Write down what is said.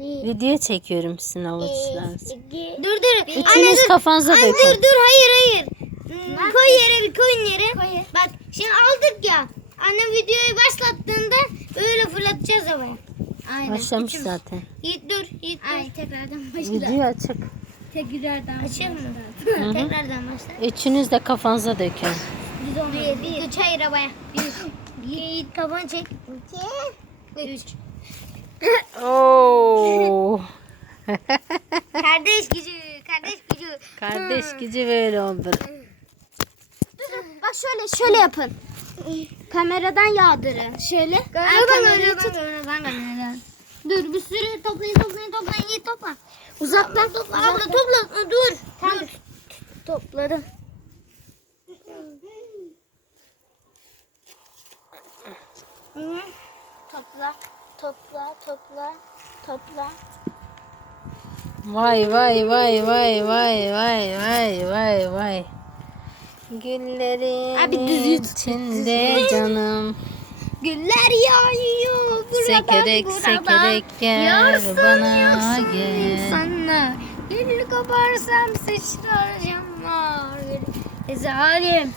Video çekiyorum sizin avuçlarınız. Dur dur. Üçünüz kafanıza Anne dur dökün. dur hayır hayır. Hmm, Koy yere bir koyun yere. Bak şimdi aldık ya. Annem videoyu başlattığında öyle fırlatacağız havaya. Aynen. Başlamış Üçümüz. zaten. Yiğit dur. Yiğit dur. Ay tekrardan başla. Video açık. Tekrardan hı. tekrardan başla. Üçünüz de kafanıza dökün. Bir, bir. Üç hayır havaya. Bir. Yiğit kafanı çek. İki. Üç. Oo. kardeş gücü. Kardeş gücü. Kardeş gücü böyle olur. Bak şöyle şöyle yapın. Kameradan yağdırın. Şöyle. Kameradan tut. Kameradan Dur bir sürü toplayın toplayın toplayın iyi topla. Uzaktan topla. Abla topla. Aa, Dur. Tamam. Dur. Topladım. Topla. Topla. Topla. Topla. Vay vay vay vay vay vay vay vay vay. Güllerin Abi düzgün tut, içinde canım. Güller yağıyor. buradan Sekerek buradan. sekerek gel Yarsın, bana yarsın gel. Sana gül koparsam sıçrar camlar. Zalim.